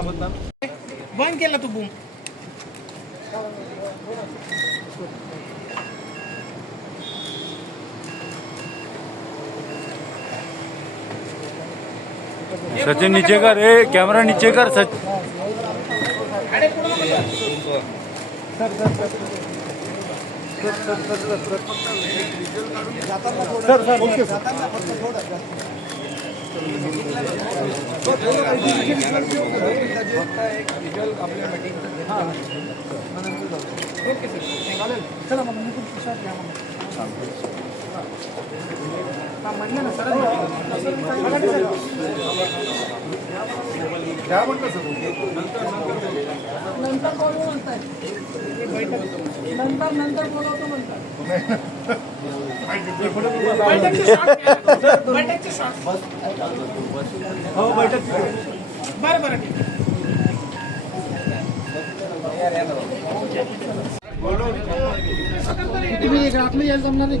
बंद केला तू बूम सचिन नीचे कर ए कॅमेरा नीचे कर सच सर सर. नंतर बोलू म्हणताय नंतर नंतर बोलवतो म्हणतात. बरं बरं ठीक एक रात यायला जमणार नाही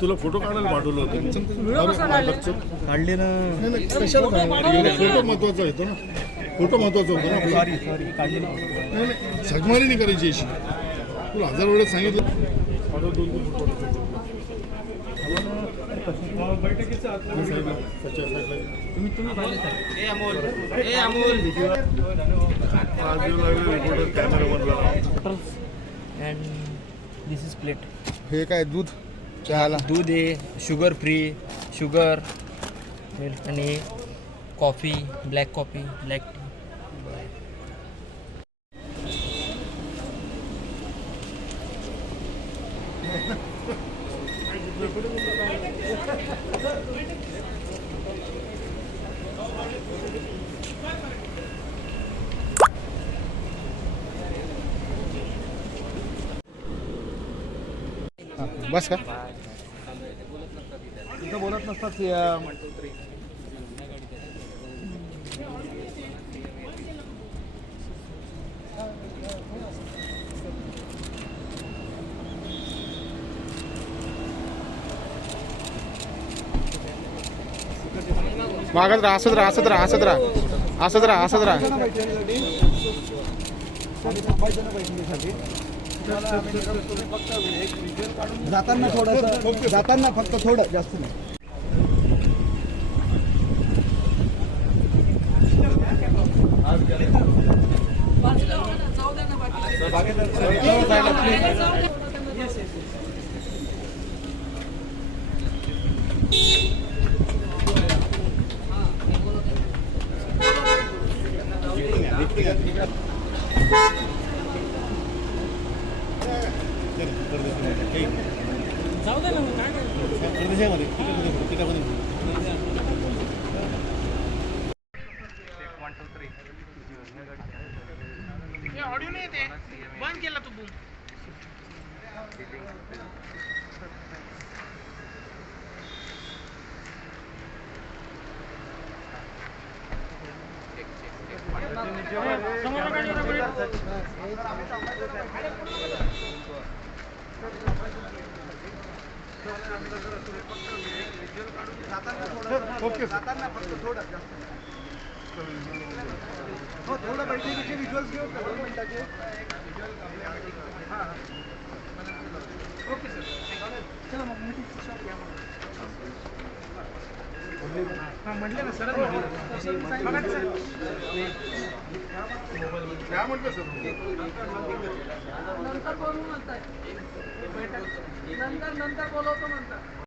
तुला फोटो काढायला पाठवलं होतं. काढले. ना? फोटो महत्त्वाचा येतो ना. फोटो महत्त्वाचा होतो ना आपला. नाही. नाही झगमारी नाही करायची अशी. तुला हजार वेळेस सांगितलं. अँड दिस इज प्लेट हे काय दूध? चहाला. दूध आहे शुगर फ्री शुगर आणि coffee black coffee black tea बस का? इथं बोलत नसतात मागत राहा असत राहा असत राहा असत राहा. असत राहा असत राहा. जाताना थोडं जाताना फक्त थोडं जास्त नाही Thank you. जाऊ दे ना मग काय करायचं? ऑडिओ नाही येते बंद केला तू बूम समोर गाडी जाताना फक्त थोडं जास्त नाही. हो थोडं बैठकीचे व्हिज्युअल्स घेऊ का? दोन मिनिटाचे ओके सर चला मग मी तुमची शॉट घ्या मग हा म्हटलं ना सरच म्हटलं बघा ते सर काय म्हटलं सर? नंतर बोलू म्हणताय. नंतर नंतर बोलवतो म्हणतात